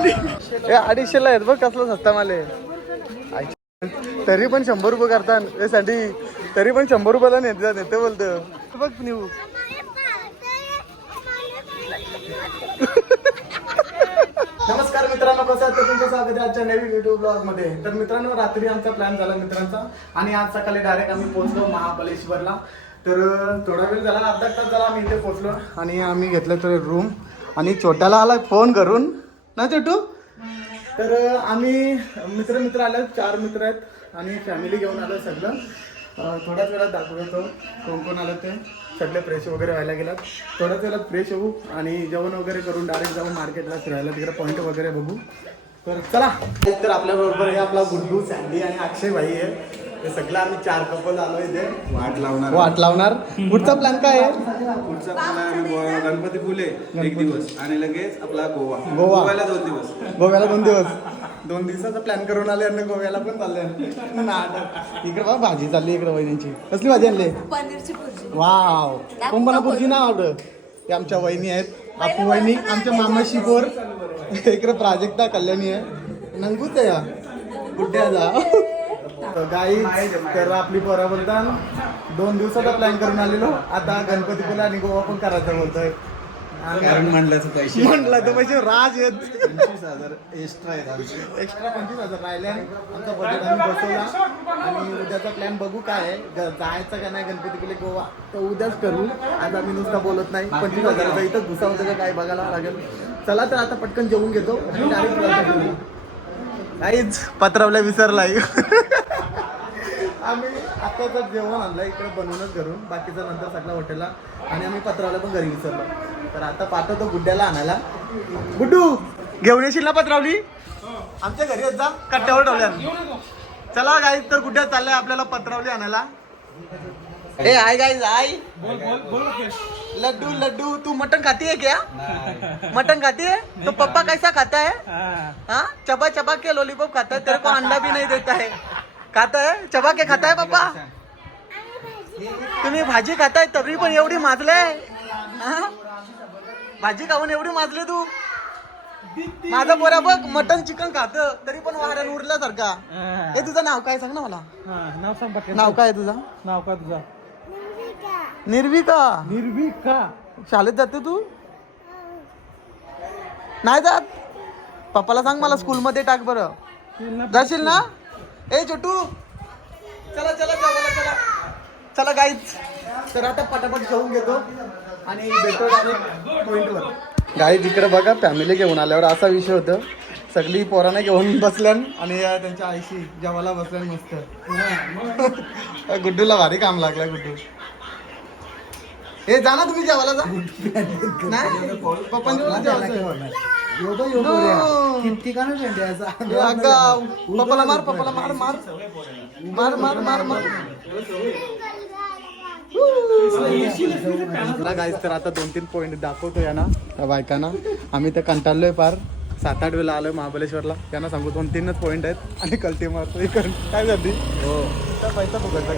कुठली हे अडीचशेला आहेत बघ कसला सस्ता माले तरी पण शंभर रुपये करतात त्यासाठी तरी पण शंभर रुपयाला नेते नेते बोलतं. बघ न्यू. नमस्कार मित्रांनो कसं आहे? तुमचं स्वागत आहे आजच्या नवीन व्हिडिओ ब्लॉगमध्ये. तर मित्रांनो रात्री आमचा प्लॅन झाला मित्रांचा. आणि आज सकाळी डायरेक्ट आम्ही पोहोचलो महाबलेश्वरला तर थोडा वेळ झाला अर्धा तास झाला आम्ही इथे पोहोचलो. आणि आम्ही घेतलं तर रूम आणि छोट्याला आला फोन करून. ना छोटू तर आम्ही मित्र मित्र आले चार मित्र आहेत आणि फॅमिली घेऊन आलो सगळं. थोड्याच वेळात दाखवतो कोण कोण आलं ते. सगळे फ्रेश वगैरे व्हायला गेलात. थोड्याच वेळात फ्रेश होऊ आणि जेवण वगैरे करून डायरेक्ट जाऊ मार्केटला फिरायला तिकडे पॉईंट वगैरे बघू. तर चला. तर आपल्या बरोबर हे आपला गुड्डू सँडी आणि अक्षय भाई आहे सगळं आम्ही चार कपल आलो इथे. वाट लावणार. वाट लावणार. पुढचा प्लॅन काय आहे? पुढचा plan आहे गो- गणपती फुले एक दिवस आणि लगेच आपला गोवा. गोवा. गोव्याला दोन दिवस. गोव्याला दोन दिवस. दोन दिवसाचा प्लॅन करून आले आणि गोव्याला पण चालले. नाटक इकडे बघ भाजी चालली इकडे वहिनींची. कसली भाजी आणली? पनीरची भुर्जी. वाव. कुंभलापूरची ना आवड ते आमच्या वहिनी आहेत. आपू वहिनी आमच्या मामाशी पोर. इकडे प्राजक्ता कल्याणी आहे. नंगूच आहे. या गुड्ड्याचा गाई तर आपली पोरा बोलतात दोन दिवसाचा प्लॅन करून आलेलो. आता गणपतीपुला आणि गोवा पण करायचं बोलतोय. कारण म्हणलं पैसे. म्हटलं तर पैसे राज येत पंचवीस हजार एक्स्ट्रा आहेत आमचे. एक्स्ट्रा पंचवीस हजार राहिले आमचा बजेट आम्ही बसवला. आणि उद्याचा प्लॅन बघू काय आहे. जायचं का नाही गणपतीपुले गोवा? तर उद्याच करू. आज आम्ही नुसता बोलत नाही. पंचवीस हजाराचा इथं घुसा होतं का काय बघायला लागेल. चला तर आता पटकन जेवून घेतो. आणि डायरेक्ट काहीच पत्रावला विसरलाय. आम्ही आताच जेवण आणलं इकडे बनवूनच घरून बाकीचं नंतर सगळं हॉटेलला आणि आम्ही पत्रावला पण घरी विसरलो. तर आता पाठवतो गुड्ड्याला आणायला. गुड्डू घेऊन येशील ना पत्रावली? आमच्या घरी येत जा. कट्ट्यावर ठेवल्या. चला गाई तर गुड्ड्या चाललंय आपल्याला पत्रावली आणायला. Hey hi guys hi Laddu Laddu तू मटन खाती है क्या? मटन खाती है तो पप्पा कैसा खाता है? हाँ. चबा चबा के लॉलीपॉप खाता है? तेरे को अंडा भी नहीं देता है. खाता है चबा के खाता है पप्पा तुम्ही भाजी खाताय तरी पण एवढी माजलंय? भाजी खाऊन एवढी माजले तू. माझा पोरा बघ मटन चिकन खात तरी पण वाऱ्यान उरल्यासारखा. हे. तुझं नाव काय? सांग ना मला. नाव सांग. नाव काय तुझं? नाव का तुझा? निर्विका. निर्भीक का शाळेत जाते तू? नाही जात? पप्पाला सांग मला स्कूल मध्ये टाक बरं. जाशील ना? ए छोटू. चला चला चला चला चला. गाईच तर आता पटापट घेऊन घेतो आणि भेटतो पॉइंटवर गाई तिकडे बघा फॅमिली घेऊन आल्यावर असा विषय होता. सगळी पोरांना घेऊन बसल्यान आणि त्यांच्या आईशी जेवायला बसल्यान मस्त. गुड्डूला भारी काम लागलं गुड्डू. हे जा ना तुम्ही जेवायला जा. नाही पप्पाला मार पप्पाला मार मार. मार मार मार मार. गाईस तर आता दोन तीन पॉईंट दाखवतो यांना त्या बायकांना. आम्ही तर कंटाळलोय पार सात आठ वेळा आलोय महाबळेश्वरला. त्यांना सांगू दोन तीनच पॉईंट आहेत. आणि कल्टी मारतो. काय झाली? हो. पैसा फुकटचा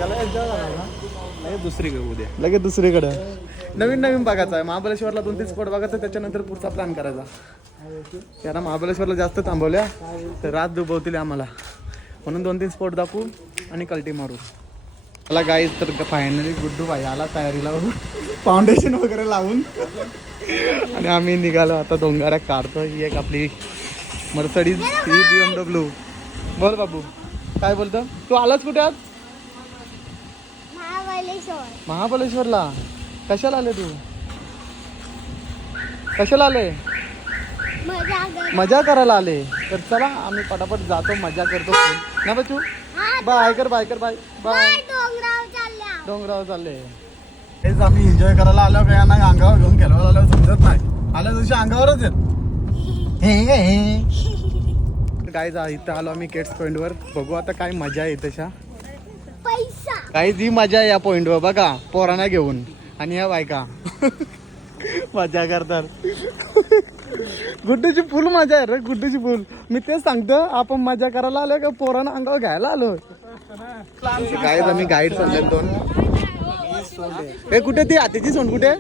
का लगेच जावं लागणार ना? नाही दुसरी घेऊ उद्या. लगेच दुसरीकडे. नवीन नवीन बघायचं आहे. महाबळेश्वरला दोन तीन स्पॉट बघायचं त्याच्यानंतर पुढचा प्लॅन करायचा. त्यांना महाबळेश्वरला जास्त थांबवल्या तर रात डुबवतील आम्हाला. म्हणून दोन तीन स्पॉट दाखवू आणि कल्टी मारू. मला गाईज तर फायनली गुड्डू भाई आला तयारीला फाउंडेशन वगैरे लावून. आणि आम्ही निघालो आता डोंगाऱ्या काढतो. ही एक आपली मर्सडीज ही बी एम डब्ल्यू बोल बाबू. काय बोलतो? तू आलाच कुठे आज? महाबळेश्वर. महाबळेश्वरला? कशाला आले तू? कशाला आले? मजा कर मजा करायला आले. तर चला आम्ही पटापट जातो मजा करतो. ना बच्चू? बाय कर बाय कर बाय बाय. डोंगराव डोंगरावर चालले. हेच आम्ही एन्जॉय करायला आलो का यांना अंगावर घेऊन खेळवायला आलो समजत नाही. आल्या दिवशी अंगावरच येत काय जा इथं आलो आम्ही केट्स पॉइंट वर. बघू आता काय मजा आहे तशा काही जी मजा या पॉइंटवर बघा पोरांना घेऊन. आणि या बायका. मजा करतात. गुड्डूची फुल मजा आहे रे गुड्डूची फुल मी तेच सांगतो आपण मजा करायला आलो का पोरांना अंगावर घ्यायला आलो? गाईड आम्ही गाईड चालले दोन. हे कुठे ती हातीची सोंड कुठे?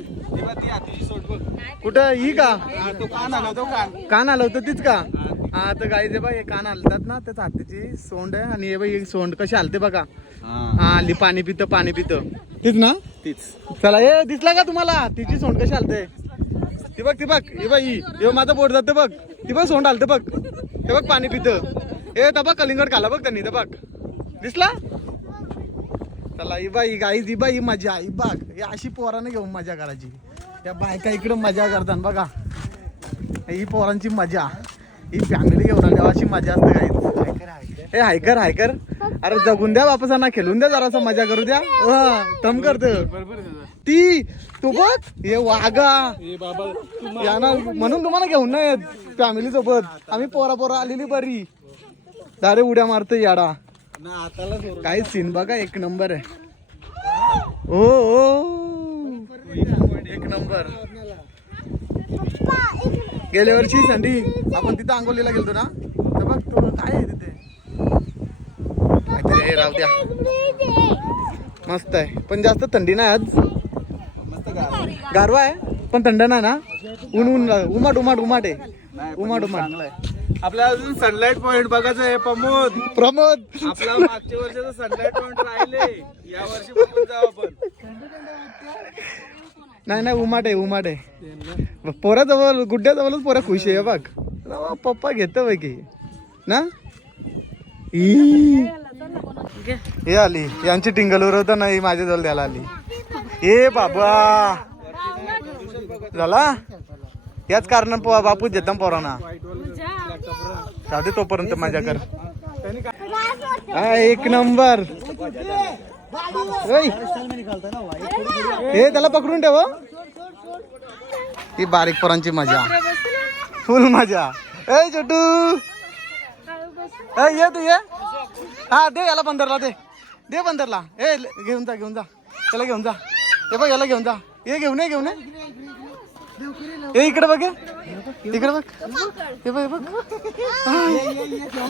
कुठं? ही का? तो कान आला तो कान. कान आलं होतं तीच का? हा तर गाई जे बा हे कान हलतात ना त्याच हातीची सोंड आहे आणि हे बाई सोंड कशी हलते बघा. हा. हल्ली पाणी पितं पाणी पितं. तीच ना? तीच. चला हे दिसला का तुम्हाला? तिची सोंड कशी हलते? ती बघ ती बघ हे बाई हे. माझं बोट जातं बघ. ती बघ सोंड हलते बघ. ते बघ पाणी पितं. हे तर बघ कलिंगड खाला बघ त्यांनी तर बघ. दिसला? चला ही बाई गाई ही बाई मजा ही बाग ही अशी पोरानं घेऊन मजा करायची. त्या बायका इकडं मजा करतात बघा. ही पोरांची मजा. ही फॅमिली घेऊन आली अशी मजा असते काही हे हायकर हायकर. अरे जगून द्या बापासांना खेळून द्या जरासा मजा करू द्या. तम करत. ती तू बघ हे वागा या ना म्हणून तुम्हाला घेऊन नाही येत फॅमिली सोबत. आम्ही पोरा पोरा आलेली बरी. दारे उड्या मारतो याडा. काही सीन बघा एक नंबर आहे. ओ एक नंबर गेल्या वर्षी संडी आपण तिथं अंगोलीला गेलतो ना? तर बघ तो काय आहे तिथे? राहू द्या. मस्त आहे. पण जास्त थंडी नाही आज. गारवा आहे पण थंड नाही ना? ऊन ऊन उमाट उमाट उमाट आहे. उमाट उमाट. आपल्याला अजून सनलाइट पॉइंट बघायचं आहे प्रमोद. प्रमोद. आपला मागच्या वर्षाचा सनलाइट पॉइंट राहिले या वर्षी बघून जाऊ आपण. नाही नाही उमाट आहे उमाट आहे. पोराजवळ गुड्ड्याजवळच पोरा खुश आहे बघ. अरे पप्पा घेत की. ना? हे आली. यांची टिंगलवर होतं नाही माझ्याजवळ द्यायला आली. ए बाबा. झाला? याच कारण बापूच देता पोरांना. साधे तोपर्यंत माझ्या एक नंबर. हे त्याला पकडून ठेव हं. ही बारीक पोरांची मजा. फुल मजा. ए छोटू. ए ये तू ये. हा दे याला बंदरला दे. दे बंदरला. ए घेऊन जा घेऊन जा. त्याला घेऊन जा. हे बघ याला घेऊन जा. ये घेऊन ये घेऊन ये. इकडे बघ हे. इकडे बघ. हे बघ हे बघ.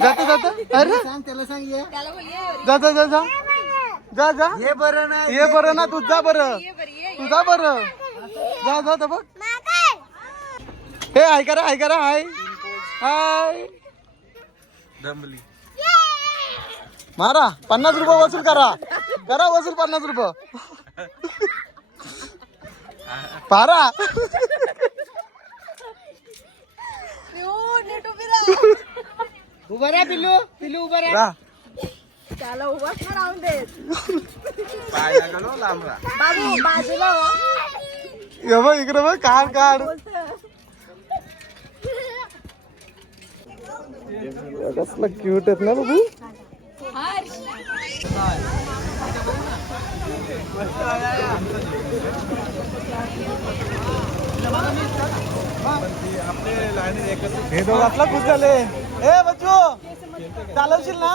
जात जात. अरे. जा जा जा. जा जा. हे बरं नाही ये बरं ना तुझा बरं. तुझा बरं जा जा तर बघ. हे हाय करा हाय करा हाय. हाय. दमली. मारा पन्नास रुपये वसूल करा. करा वसूल पन्नास रुपये. पारा. उभा राहा. पिल्लू. पिल्लू उभा राहा. रा. त्याला उभाच नाही राहून देत. पाय लागलो लांब राहा. बाबू बाजूला. हो. बघ इकडे बघ काढ काढ. कसलं क्यूट आहेत ना बघू. हे दोघातला खुश झाले. ए बच्चू चालवशील ना?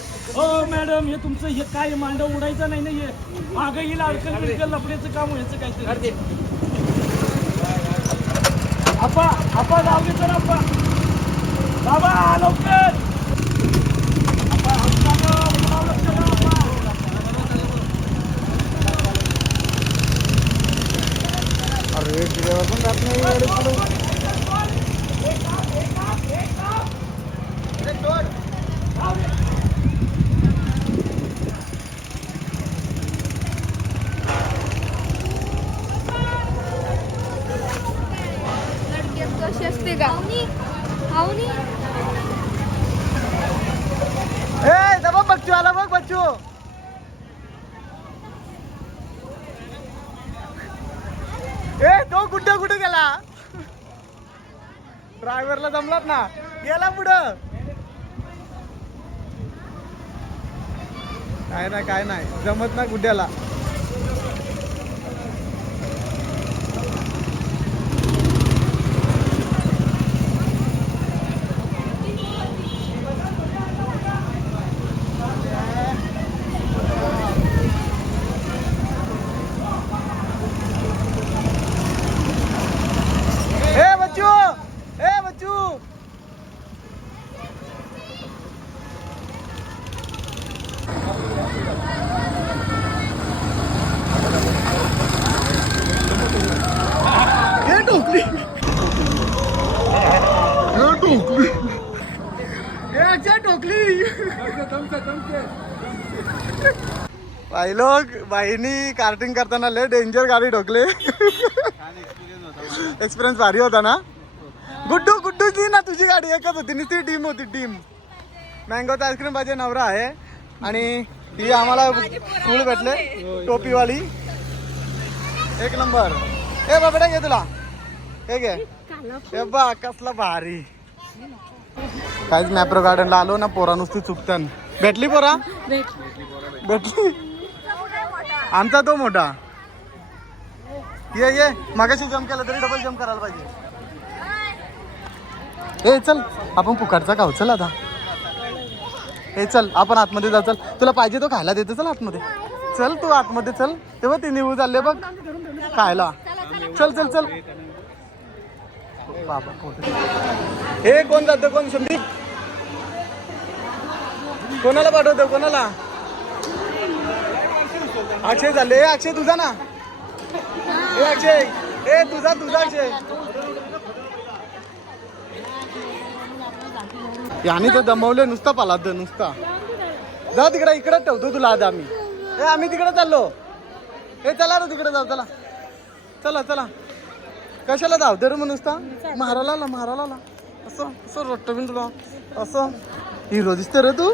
हो मॅडम हे तुमचं हे काय मांडव उडायचं नाही ना हे? मागं येईल अडकल बिडकल लपड्याचं काम व्हायचं काय आपा आपा जाऊ दे तर आपा. बाबा लवकर. आपा, आपा. अरे गिऱ्हाईक पण जात नाही एवढे पुढे. कशी असते का हावनी ए जा बघ बच्चू आला बघ बच्चू ए तो कुठं कुठं गेला ड्रायव्हरला जमलात ना? गेला पुढं. काय नाही काय नाही. जमत ना गुड्ड्याला भाई लोक बाईनी कार्टिंग करताना लय डेंजर गाडी ठोकले एक्सपिरियन्स भारी होता ना? गुड्डू गुड्डूची ना तुझी गाडी एकच होती. नी ती टीम होती टीम मँगोचा आईस्क्रीम पाहिजे नवरा आहे. आणि ती आम्हाला फूल भेटले टोपीवाली. एक नंबर. ए बाबडा घे तुला. हे घे. हे बा कसला भारी. काहीच मॅप्रो गार्डनला आलो ना पोरा नुसती चुकतान भेटली पोरा? भेटली. आमचा तो मोठा. ये ये. मागाशी जम केला तरी डबल जम करायला पाहिजे. ए चल. आपण पुकारचा खाऊ चल आता. ए चल. आपण आतमध्ये जाऊ. चल. तुला पाहिजे तो खायला देतो. चल आतमध्ये. चल तू आतमध्ये. चल. तेव्हा ते निघू चालले बघ. खायला. चल चल चल. बाबा ए हे कोण जातं? कोण? संदीप कोणाला पाठवतो कोणाला? अक्षय झाले. ए अक्षय तुझा ना? ए अक्षय. ए तुझा तुझा अक्षय. याने तर दमवले नुसता पाला नुसता. जा तिकडे इकडे ठेवतो तुला आज आम्ही. ए आम्ही तिकडे चाललो. ए चला रे तिकडे जाऊ चला. चला चला. कशाला धावते रे मग नुसता? महाराला आला महाराला आला असं असं रट्ट तुला असं. हिरो दिसते रे तू.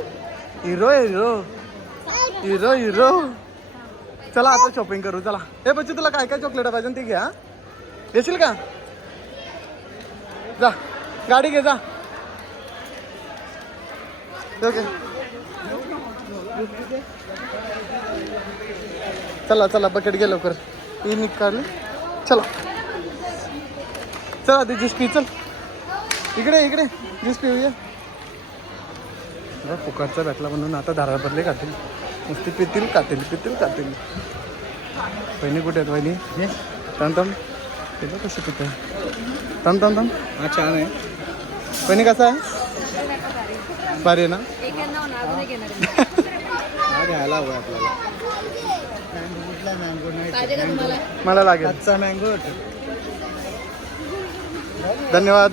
Hero hero. Hero hero. चला आता शॉपिंग करू चला. हे बच्चू तुला काय काय चॉकलेट पाहिजे ते घ्या येशील का? जा. गाडी घे जा. ओके. चला चला बकेट घे लवकर. ही निघ चला. चला ते ज्यूस पी चल. इकडे इकडे. ज्यूस पिऊया बघ, फुकटचा भेटला म्हणून आता धारा बदले खातील नुसती पितील कातील पितील कातील. बहिणी कुठे आहेत बहिणी हे? तम तम ते बघ कशी पिते. तम तम तम हा छान आहे. बहिणी कसा आहे? भारी आहे ना? हा घ्यायला हवा आपल्याला. मला लागेल. कच्चा मँगो धन्यवाद.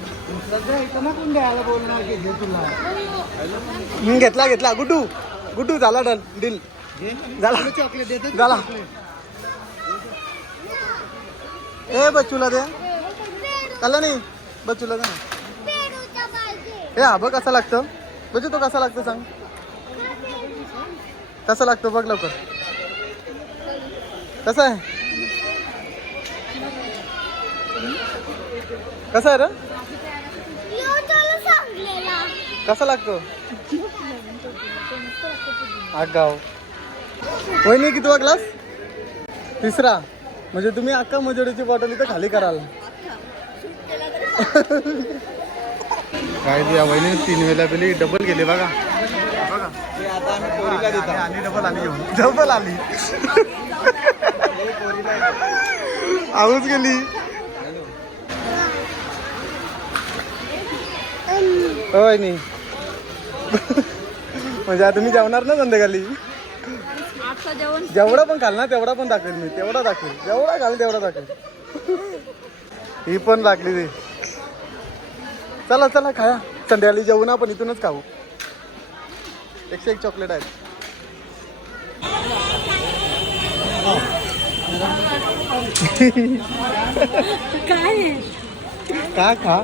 घेतला घेतला. गुड्डू गुड्डू झाला डल डील झाला. चॉकलेट झाला. ए बच्चूला दे. कळलं नाही. बच्चूला दे हे हा बघ कसा लागतं. बच्चू तो कसा लागतो सांग. कसा लागतो बघ लवकर. कसा आहे? कसा आहे रे? कसा लागतो? आगाव. वहिनी किती क्लास तिसरा. म्हणजे तुम्ही अख्खा मजुरीची बॉटल इथं खाली कराल. काय ती या वहिनी तीन वेळेला पेली डबल गेली बघा. बघा आता आम्ही पोरीला देतो आली डबल आली घेऊन डबल आली. आऊच गेली. होय नी. म्हणजे आता तुम्ही जेवणार ना संध्याकाळी. जेवढा पण खाल ना तेवढा पण दाखवेल मी. तेवढा दाखवेल. जेवढा खाल तेवढा दाखवेल. ही पण लागली ती. चला चला खाया. संध्याकाळी जेवू ना आपण इथूनच खाऊ. एकशे एक चॉकलेट आहेत. का खा?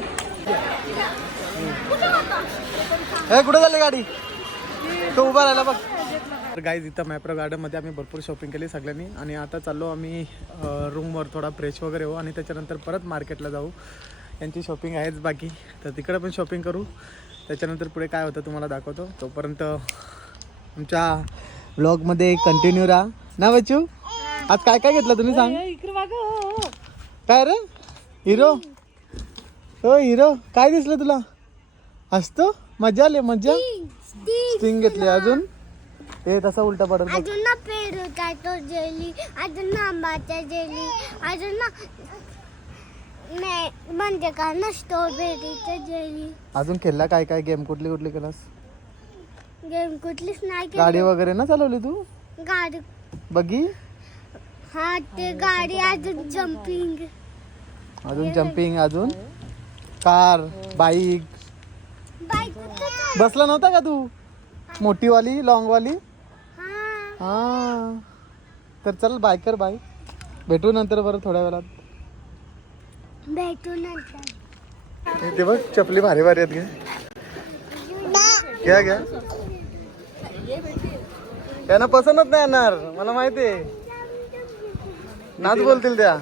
हे कुठे झाली गाडी? तो उभा राहिला बघ. तर गाईज इथं मॅप्रो गार्डनमध्ये आम्ही भरपूर शॉपिंग केली सगळ्यांनी. आणि आता चाललो आम्ही रूमवर थोडा फ्रेश वगैरे होऊ आणि त्याच्यानंतर परत मार्केटला जाऊ. यांची शॉपिंग आहेच बाकी. तर तिकडे पण शॉपिंग करू. त्याच्यानंतर पुढे काय होतं तुम्हाला दाखवतो. तोपर्यंत आमच्या ब्लॉगमध्ये कंटिन्यू राहा. ना बच्चू? आज काय काय घेतलं तुम्ही सांग. काय रे? हिरो? हो हिरो काय दिसलं तुला? हसतो? मजा आली मजा? स्टिंग घेतली अजून? ते तसा उलटा पडत बघ. अजून ना पेरूचा तो जेली अजून ना आंबाचा जेली अजून ना मे- म्हणजे का ना स्ट्रॉबेरीचं जेली अजून खेळला काय काय? गेम कुठली कुठली केलास? गेम कुठलीच नाही केली. गाडी वगैरे ना चालवली तू? गाडी. बघी. हा ते गाडी अजून जम्पिंग अजून जम्पिंग अजून? कार बाईक बसला नव्हता का तू? मोठीवाली लॉंगवाली? हा. हा. तर चल बाय कर बाय. भेटू नंतर बरं थोड्या वेळात. भेटू नंतर. ते बघ चपली भारी भारी आहेत घे घ्या घ्या. त्यांना पसंतच नाही येणार मला माहिती आहे. नाच बोलतील त्या.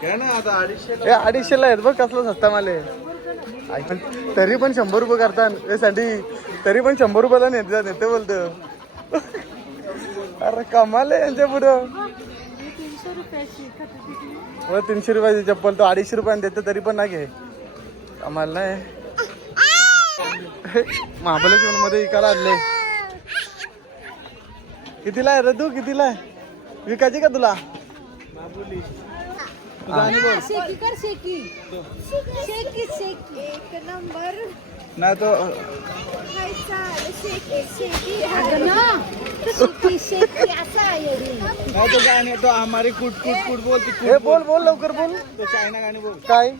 घ्या ना आता अडीचशे अडीचशेला आहेत बघ कसलं सस्ता माले पण तरी पण शंभर रुपये करता. हे साठी तरी पण शंभर रुपयाला नेते नेते बोलतो. अरे कमाल आहे यांच्या पुढं. हो तीनशे रुपयाची चप्पल तो अडीचशे रुपयाने देते तरी पण नाही घे. कमाल नाही. महाबलेश्वर मध्ये इकायला आणले. कितीला आहे रे तू? कितीला आहे? विकायची का तुला? शेकी कर शेकी. शेकी शेकी. एक नंबर. नाही तो शेकी शेकी. अगं ना. शेकी शेकी असा आहे रे. नाही तो गाणे तो हमारी कुट कुट कुट बोलती हे बोल बोल. लवकर बोल. तो चायना गाणी बोल. काय?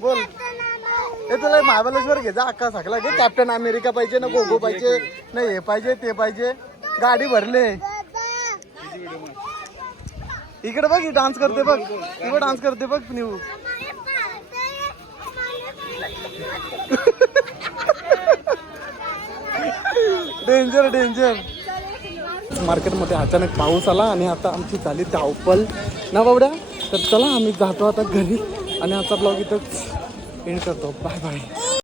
बोल. हे तुला महाबळेश्वर घे जा अक्का साकला घे. कॅप्टन अमेरिका पाहिजे ना गोगो पाहिजे. नाही हे पाहिजे ते पाहिजे. गाडी भरले. इकडे बघ ही डान्स करते बघ. इकडे डान्स करते बघ न्यू डेंजर डेंजर. मार्केटमध्ये अचानक पाऊस आला आणि आता आमची झाली धावपल ना बाबड्या? तर चला आम्ही जातो आता घरी. आणि आजचा ब्लॉग इथंच एंड करतो. Bye bye